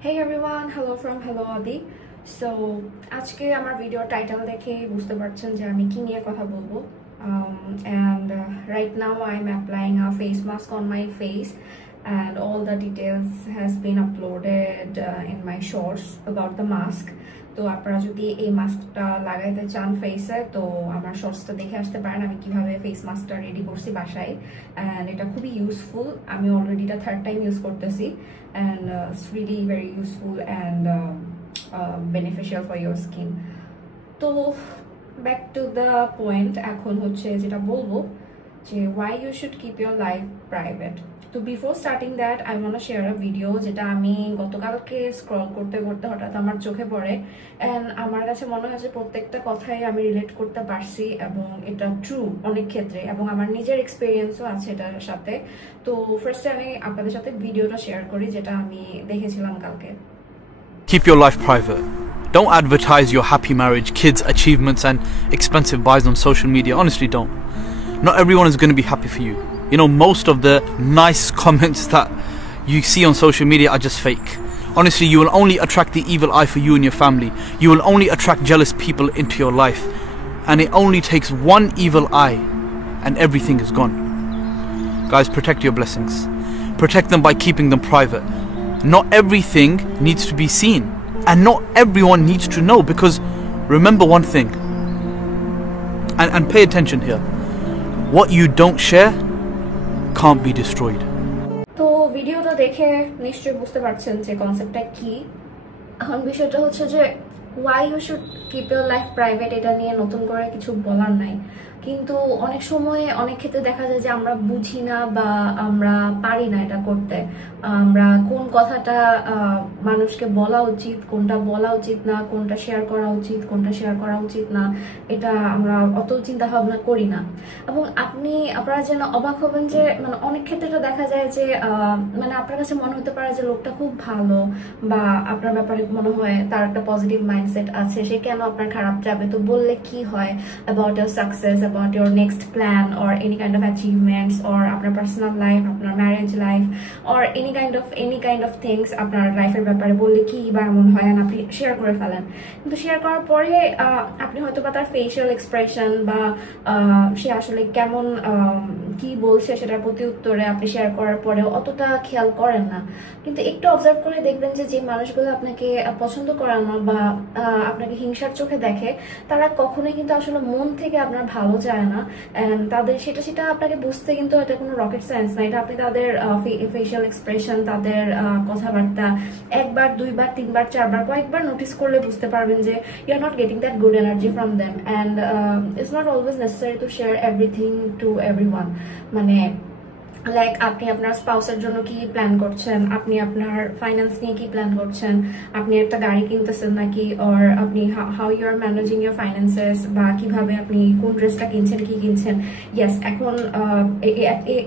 Hey everyone, hello from Hello Adi. So আজকে আমার video title দেখে বুঝতে পারছেন যে আমি কি নিয়ে কথা বলবো and right now I'm applying a face mask on my face and all the details has been uploaded in my shorts about the mask. তো আপনারা যদি এই মাস্কটা লাগাইতে চান ফেসে তো আমার শর্টসটা দেখে আসতে পারেন আমি কিভাবে ফেস মাস্কটা রেডি করছি বাসায় and এটা খুবই ইউজফুল আমি অলরেডি এটা থার্ড টাইম ইউজ করতেছি and it's really very useful and beneficial for your skin. তো back to the point এখন হচ্ছে যেটা বলবো যে why you should keep your life private. তো before starting that I want to share a video যেটা আমি গতকালকে স্ক্রল করতে করতে হঠাৎ আমার চোখে পড়ে and আমার কাছে মনে হয় যে প্রত্যেকটা কথাই আমি রিলেট করতে পারছি এবং এটা ট্রু অনেক ক্ষেত্রে এবং আমার নিজের এক্সপেরিয়েন্সও আছে এটার সাথে। তো ফার্স্টে আমি আপনাদের সাথে ভিডিওটা শেয়ার করি যেটা আমি দেখেছিলাম কালকে। Keep your life private. Don't advertise your happy marriage, kids, achievements and expensive buys on social media. Honestly, don't. Not everyone is going to be happy for you. You know, most of the nice comments that you see on social media are just fake. Honestly, you will only attract the evil eye for you and your family. You will only attract jealous people into your life. And it only takes one evil eye and everything is gone. Guys, protect your blessings. Protect them by keeping them private. Not everything needs to be seen. And not everyone needs to know, because remember one thing. And pay attention here. What you don't share can't be destroyed. তো ভিডিওটা দেখে নিশ্চয়ই বুঝতে পারছেন যে কনসেপ্টটা কি। এখন বিষয়টা হচ্ছে যে why you should keep your life private এটা নিয়ে নতুন করে কিছু বলার নাই, কিন্তু অনেক সময় অনেক ক্ষেত্রে দেখা যায় যে আমরা বুঝি না বা আমরা পারি না এটা করতে। আমরা কোন কথাটা মানুষকে বলা উচিত, কোনটা বলা উচিত না, কোনটা শেয়ার করা উচিত, কোনটা শেয়ার করা উচিত না, এটা আমরা অত চিন্তা ভাবনা করি না। এবং আপনারা যেন অবাক হবেন যে মানে অনেক ক্ষেত্রে তো দেখা যায় যে মানে আপনার কাছে মনে হতে পারে যে লোকটা খুব ভালো বা আপনার ব্যাপারে মনে হয় তার একটা পজিটিভ মাইন্ডসেট আছে, সে কেন আপনার খারাপ যাবে, তো বললে কি হয় about your success, about your next plan or any kind of achievements or আপনার personal life, আপনার marriage life or any kind of things আপনার লাইফের ব্যাপারে বললে কি বা এমন হয় আর আপনি শেয়ার করে ফেলেন। কিন্তু শেয়ার করার পরে আপনি হয়তো বা তার ফেশিয়াল এক্সপ্রেশন বা সে আসলে কেমন কি বলছে সেটার প্রতি উত্তরে আপনি শেয়ার করার পরে অতটা খেয়াল করেন না। কিন্তু একটু অবজার্ভ করে দেখবেন যে যে মানুষগুলো আপনাকে পছন্দ করে না বা আপনাকে হিংসার চোখে দেখে তারা কখনোই কিন্তু আসলে মন থেকে আপনার ভালো চায় না। তাদের সেটা আপনাকে বুঝতে কিন্তু এটা কোনো রকেট সায়েন্স না, এটা আপনি তাদের ফেশিয়াল এক্সপ্রেশন, তাদের কথাবার্তা একবার দুইবার তিনবার চারবার কয়েকবার নোটিস করলে বুঝতে পারবেন যে you are not getting that good energy from them and it's not always necessary to share everything to everyone. মানে লাইক আপনি আপনার স্পাউসের জন্য কি প্ল্যান করছেন, আপনি আপনার ফাইন্যান্স নিয়ে কি প্ল্যান করছেন, আপনি একটা গাড়ি কিনতেছেন নাকি, অর আপনি how you are managing your finances বা কিভাবে আপনি কোন ড্রেসটা কিনছেন কি কিনছেন। ইয়েস, এখন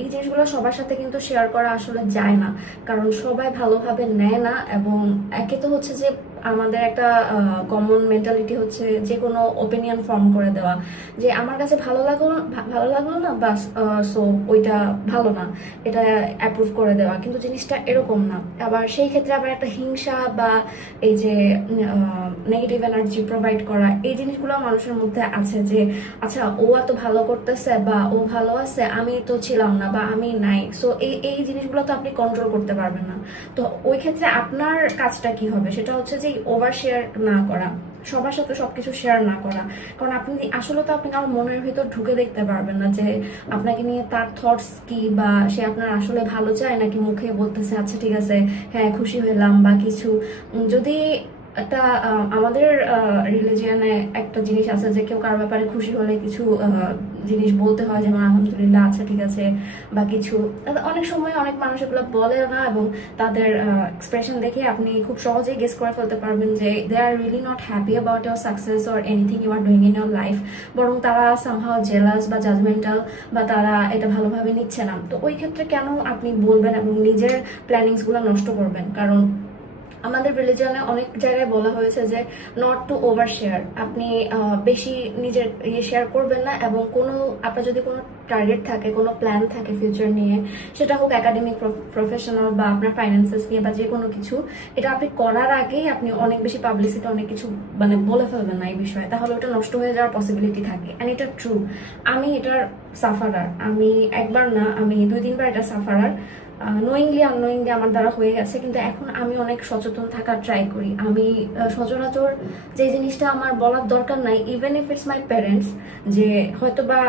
এই জিনিসগুলো সবার সাথে কিন্তু শেয়ার করা আসলে যায় না, কারণ সবাই ভালোভাবে নেয় না। এবং একে তো হচ্ছে যে আমাদের একটা কমন মেন্টালিটি হচ্ছে যে কোনো ওপিনিয়ন ফর্ম করে দেওয়া, যে আমার কাছে ভালো লাগলো না বাস সো ওইটা ভালো না, এটা অ্যাপ্রুভ করে দেওয়া। কিন্তু জিনিসটা এরকম না। আবার সেই ক্ষেত্রে আবার একটা হিংসা বা এই যে নেগেটিভ এনার্জি প্রোভাইড করা, এই জিনিসগুলো মানুষের মধ্যে আছে যে আচ্ছা ও এত ভালো করতেছে বা ও ভালো আছে, আমি তো ছিলাম না বা আমি নাই, সো এই জিনিসগুলো তো আপনি কন্ট্রোল করতে পারবেন না। তো ওই ক্ষেত্রে আপনার কাজটা কি হবে সেটা হচ্ছে যে ওভার শেয়ার না করা, সবার সাথে সবকিছু শেয়ার না করা। কারণ আপনি আসলে তো আপনি কারো মনের ভিতর ঢুকে দেখতে পারবেন না যে আপনাকে নিয়ে তার থটস কি বা সে আপনার আসলে ভালো চায় নাকি মুখে বলতেছে আচ্ছা ঠিক আছে হ্যাঁ খুশি হলাম বা কিছু। যদি একটা আমাদের রিলিজিয়নে একটা জিনিস আছে যে কেউ কারোর ব্যাপারে খুশি হলে কিছু জিনিস বলতে হয়, যেমন আলহামদুলিল্লাহ আচ্ছা ঠিক আছে বা কিছু। অনেক সময় অনেক মানুষ এগুলো বলে না এবং তাদের এক্সপ্রেশন দেখে আপনি খুব সহজেই গেস করে ফেলতে পারবেন যে they are really not happy about your success or anything you are doing in your life, বরং তারা সামহাউ জেলাস বা জাজমেন্টাল বা তারা এটা ভালোভাবে নিচ্ছে না। তো ওই ক্ষেত্রে কেন আপনি বলবেন এবং নিজের প্ল্যানিংসগুলো নষ্ট করবেন? কারণ আমাদের রিলিজনে অনেক জায়গায় বলা হয়েছে যে নট টু ওভার শেয়ার, আপনি বেশি নিজের শেয়ার করবেন না এবং আপনার যদি কোনো টার্গেট থাকে, কোনো প্ল্যান থাকে ফিউচার নিয়ে, সেটা হোক একাডেমিক, প্রফেশনাল বা আপনার ফাইন্যান্সেস নিয়ে বা যে কোনো কিছু, এটা আপনি করার আগেই আপনি অনেক বেশি পাবলিসিটি অনেক কিছু মানে বলে ফেলবেন না এই বিষয়ে, তাহলে ওটা নষ্ট হয়ে যাওয়ার পসিবিলিটি থাকে। অ্যান্ড এটা ট্রু, আমি এটার সাফারার, আমি একবার না আমি 2-3 বার এটা সাফারার। নোয়িংলি আননোয়িংলি আমার দ্বারা হয়ে গেছে, কিন্তু এখন আমি অনেক সচেতন থাকার ট্রাই করি। আমি সচরাচর যে জিনিসটা আমার বলার দরকার নাই, even if it's my parents, যে হয়তো বা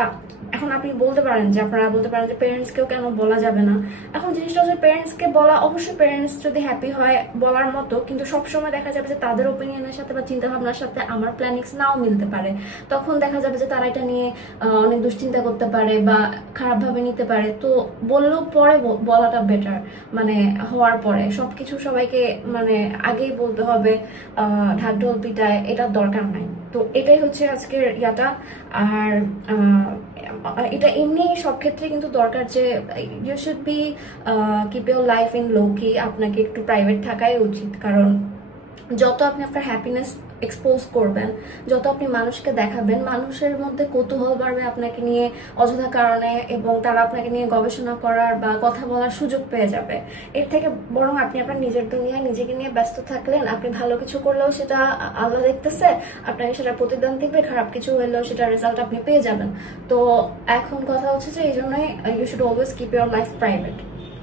এখন আপনি বলতে পারেন যে আপনারা বলতে পারেন যে প্যারেন্টসকেও কেন বলা যাবে না। এখন জিনিসটা হচ্ছে প্যারেন্টসকে বলা, অবশ্যই প্যারেন্টস যদি হ্যাপি হয় বলার মতো, কিন্তু সবসময় দেখা যাবে যে তাদের ওপিনিয়নের সাথে বা চিন্তা ভাবনার সাথে আমার প্ল্যানিংস নাও মিলতে পারে। তখন দেখা যাবে যে তারা এটা নিয়ে অনেক দুশ্চিন্তা করতে পারে বা খারাপভাবে নিতে পারে। তো বললেও পরে বলাটা বেটার, মানে হওয়ার পরে সবকিছু সবাইকে মানে আগেই বলতে হবে ঢাকঢোল পিটায়, এটার দরকার নাই। তো এটাই হচ্ছে আজকের ইয়াটা। আর এটা এমনি সব ক্ষেত্রে কিন্তু দরকার যে you should be keep your life in low key, আপনাকে একটু প্রাইভেট থাকাই উচিত। কারণ যত আপনি আপনার হ্যাপিনেস এক্সপোজ করবেন, যত আপনি মানুষকে দেখাবেন, মানুষের মধ্যে কৌতূহল বাড়বে আপনাকে নিয়ে অযথা কারণে, এবং তারা আপনাকে নিয়ে গবেষণা করার বা কথা বলার সুযোগ পেয়ে যাবে। এর থেকে বরং আপনি আপনার নিজের দুনিয়ায় নিজেকে নিয়ে ব্যস্ত থাকলেন, আপনি ভালো কিছু করলেও সেটা আল্লাহ দেখতেছে, আপনাকে সেটা প্রতিদান দিবে, খারাপ কিছু হলেও সেটা রেজাল্ট আপনি পেয়ে যাবেন। তো এখন কথা হচ্ছে যে এই জন্যই you should always keep your life private.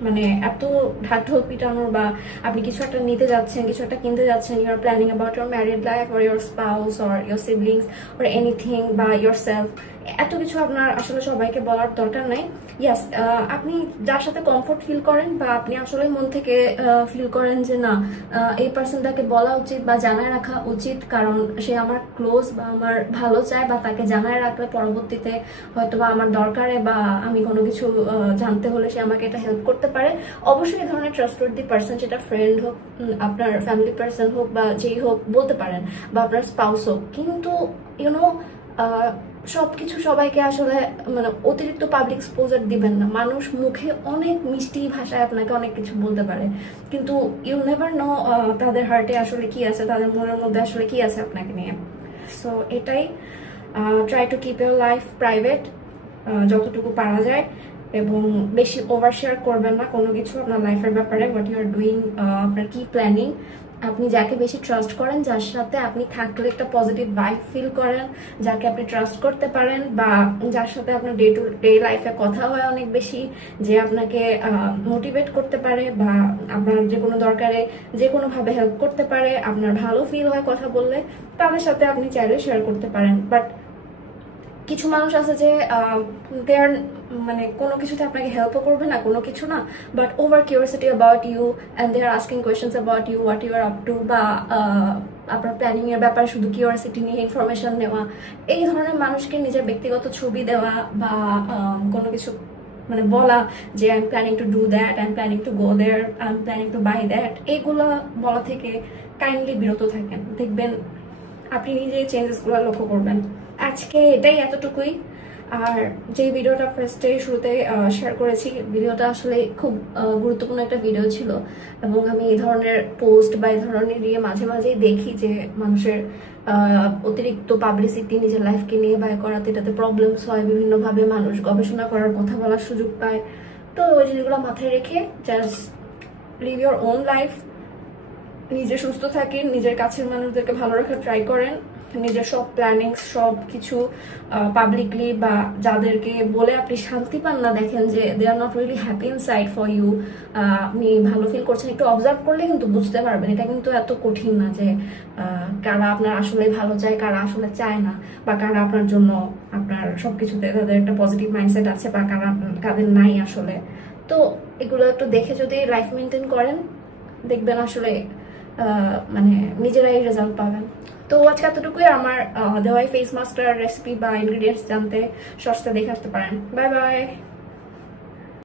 মানে এত ঢাকঢোল পিটানোর বা আপনি কিছু একটা নিতে যাচ্ছেন, কিছু একটা কিনতে যাচ্ছেন, you are planning about your married life or your spouse or your siblings or anything বা ইউর সেলফ, এত কিছু আপনার আসলে সবাইকে বলার দরকার নাই। ইয়াস, আপনি যার সাথে কমফোর্ট ফিল করেন বা আপনি আসলে মন থেকে ফিল করেন যে না এই পার্সনটাকে বলা উচিত বা জানায় রাখা উচিত, কারণ সে আমার ক্লোজ বা আমার ভালো চায়, বা তাকে জানায় রাখলে পরবর্তীতে হয়তো বা আমার দরকারে বা আমি কোনো কিছু জানতে হলে সে আমাকে এটা হেল্প করতে পারে, অবশ্যই এই ধরনের ট্রাস্টওয়ার্দি পার্সন, সেটা ফ্রেন্ড হোক, আপনার ফ্যামিলি পার্সন হোক বা যেই হোক বলতে পারেন, বা আপনার স্পাউস হোক। কিন্তু ইউনো সবকিছু সবাইকে আসলে মানে অতিরিক্ত পাবলিক এক্সপোজার দিবেন না। মানুষ মুখে অনেক মিষ্টি ভাষায় আপনাকে অনেক কিছু বলতে পারে, কিন্তু ইউ নেভার নো তাদের হার্টে আসলে কি আছে, তাদের মনের মধ্যে আসলে কি আছে আপনাকে নিয়ে। সো এটাই, try to keep your life private যতটুকু পারা যায়, এবং বেশি ওভার শেয়ার করবেন না কোনো কিছু আপনার লাইফের ব্যাপারে, হোয়াট ইউ আর ডুইং, আপনার কি প্ল্যানিং। আপনি যাকে বেশি ট্রাস্ট করেন, যার সাথে আপনি থাকলে একটা পজিটিভ ভাইব ফিল করেন, যাকে আপনি ট্রাস্ট করতে পারেন, বা যার সাথে আপনার ডে টু ডে লাইফে কথা হয় অনেক বেশি, যে আপনাকে মোটিভেট করতে পারে বা আপনার যে কোনো দরকারে যে কোনোভাবে হেল্প করতে পারে, আপনার ভালো ফিল হয় কথা বললে, তাদের সাথে আপনি চাইলে শেয়ার করতে পারেন। বাট কিছু মানুষ আছে যে দেয়ার মানে কোনো কিছুতে আপনাকে হেল্পও করবে না, কোনো কিছু না, but over curiosity about you and they are asking questions about you, what you are up to, বা আপনার প্ল্যানিং এর ব্যাপারে শুধু কিউরিয়াসিটি নিয়ে ইনফরমেশন নেওয়া। এই ধরনের মানুষকে নিজের ব্যক্তিগত ছবি দেওয়া বা কোনো কিছু মানে বলা যে I am planning to do that, I am planning to go there, I am planning to buy that, এইগুলো বলা থেকে কাইন্ডলি বিরত থাকেন, দেখবেন আপনি নিজেই চেঞ্জেসগুলো লক্ষ্য করবেন। আজকে এটাই, এতটুকুই। আর যে ভিডিওটা ফার্স্টে শুরুতে শেয়ার করেছি, ভিডিওটা আসলে খুব গুরুত্বপূর্ণ একটা ভিডিও ছিল, এবং আমি এই ধরনের পোস্ট বা এই ধরনের নিয়ে মাঝে মাঝেই দেখি যে মানুষের অতিরিক্ত পাবলিসিটি নিজের লাইফকে নিয়ে ব্যয় করাতে এটাতে প্রবলেমস হয়, বিভিন্নভাবে মানুষ গবেষণা করার কথা বলার সুযোগ পায়। তো ওই জিনিসগুলো মাথায় রেখে just live your own life, নিজে সুস্থ থাকেন, নিজের কাছের মানুষদেরকে ভালো রাখার ট্রাই করেন, নিজের সব প্ল্যানিং সব কিছু পাবলিকলি বা যাদেরকে বলে আপনি শান্তি পান না, দেখেন যে they are not really happy inside for you, আপনি ভালো ফিল করছেন, একটু অবজার্ভ করলে কিন্তু বুঝতে পারবেন। এটা কিন্তু এত কঠিন না যে কারা আপনার আসলে ভালো চায়, কারা আসলে চায় না, বা কারা আপনার জন্য আপনার সবকিছুতে তাদের একটা পজিটিভ মাইন্ডসেট আছে, বা কাদের নাই আসলে। তো এগুলো একটু দেখে যদি লাইফ মেনটেন করেন, দেখবেন আসলে মানে নিজেরাই রেজাল্ট পাবেন। তো আজকে এতটুকুই। আমার দেওয়াই ফেস মাস্কটার রেসিপি বা ইনগ্রিডিয়েন্টস জানতে শর্টসটা দেখে আসতে পারেন। Bye bye.